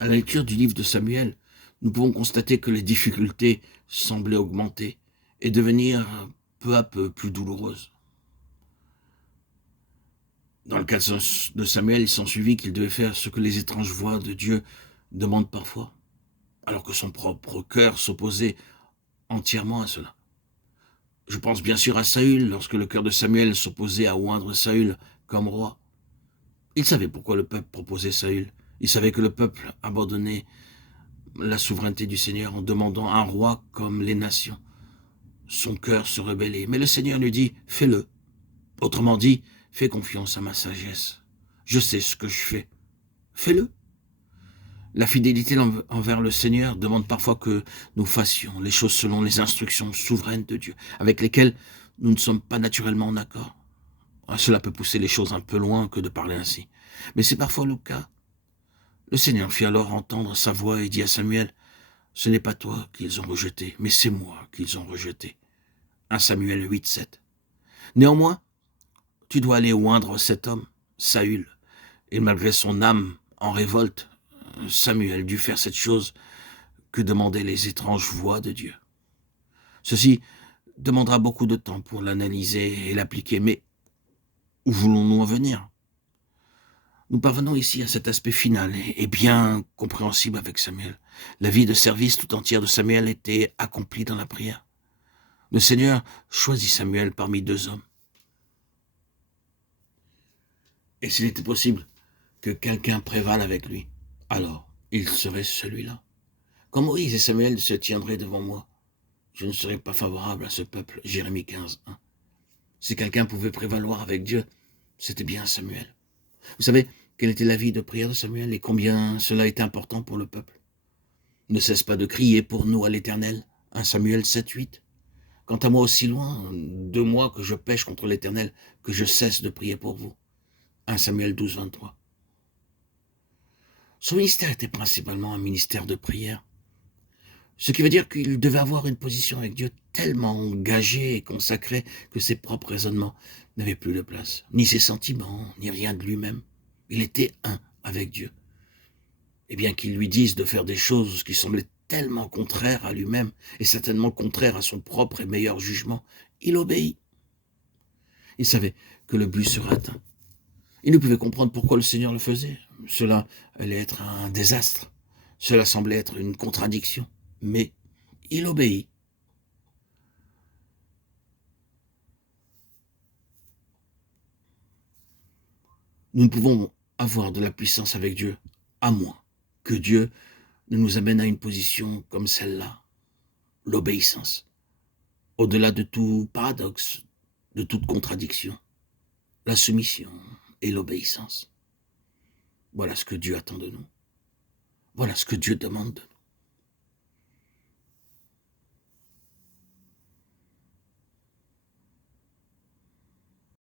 À la lecture du livre de Samuel, nous pouvons constater que les difficultés semblaient augmenter et devenir peu à peu plus douloureuses. Dans le cas de Samuel, il s'ensuivit qu'il devait faire ce que les étranges voix de Dieu demandent parfois, alors que son propre cœur s'opposait entièrement à cela. Je pense bien sûr à Saül, lorsque le cœur de Samuel s'opposait à oindre Saül comme roi. Il savait pourquoi le peuple proposait Saül. Il savait que le peuple abandonnait la souveraineté du Seigneur en demandant un roi comme les nations. Son cœur se rebellait, mais le Seigneur lui dit, fais-le. Autrement dit, fais confiance à ma sagesse. Je sais ce que je fais. Fais-le. La fidélité envers le Seigneur demande parfois que nous fassions les choses selon les instructions souveraines de Dieu, avec lesquelles nous ne sommes pas naturellement en accord. Cela peut pousser les choses un peu loin que de parler ainsi. Mais c'est parfois le cas. Le Seigneur fit alors entendre sa voix et dit à Samuel, « Ce n'est pas toi qu'ils ont rejeté, mais c'est moi qu'ils ont rejeté. » 1 Samuel 8, 7. Néanmoins, tu dois aller oindre cet homme, Saül. Et malgré son âme en révolte, Samuel dut faire cette chose que demandaient les étranges voix de Dieu. Ceci demandera beaucoup de temps pour l'analyser et l'appliquer, mais où voulons-nous en venir? Nous parvenons ici à cet aspect final et bien compréhensible avec Samuel. La vie de service tout entière de Samuel était accomplie dans la prière. Le Seigneur choisit Samuel parmi deux hommes. Et s'il était possible que quelqu'un prévale avec lui, alors il serait celui-là. Quand Moïse et Samuel se tiendraient devant moi, je ne serais pas favorable à ce peuple. Jérémie 15, 1. Si quelqu'un pouvait prévaloir avec Dieu, c'était bien Samuel. Vous savez quelle était la vie de prière de Samuel et combien cela était important pour le peuple. Ne cesse pas de crier pour nous à l'Éternel. 1 Samuel 7, 8. Quant à moi, aussi loin de moi que je pêche contre l'Éternel, que je cesse de prier pour vous. 1 Samuel 12, 23. Son ministère était principalement un ministère de prière. Ce qui veut dire qu'il devait avoir une position avec Dieu tellement engagée et consacrée que ses propres raisonnements n'avaient plus de place, ni ses sentiments, ni rien de lui-même. Il était un avec Dieu. Et bien qu'il lui dise de faire des choses qui semblaient tellement contraires à lui-même, et certainement contraires à son propre et meilleur jugement, il obéit. Il savait que le but serait atteint. Il ne pouvait comprendre pourquoi le Seigneur le faisait. Cela allait être un désastre. Cela semblait être une contradiction. Mais il obéit. Nous ne pouvons avoir de la puissance avec Dieu, à moins que Dieu ne nous amène à une position comme celle-là, l'obéissance, au-delà de tout paradoxe, de toute contradiction, la soumission et l'obéissance. Voilà ce que Dieu attend de nous. Voilà ce que Dieu demande de nous.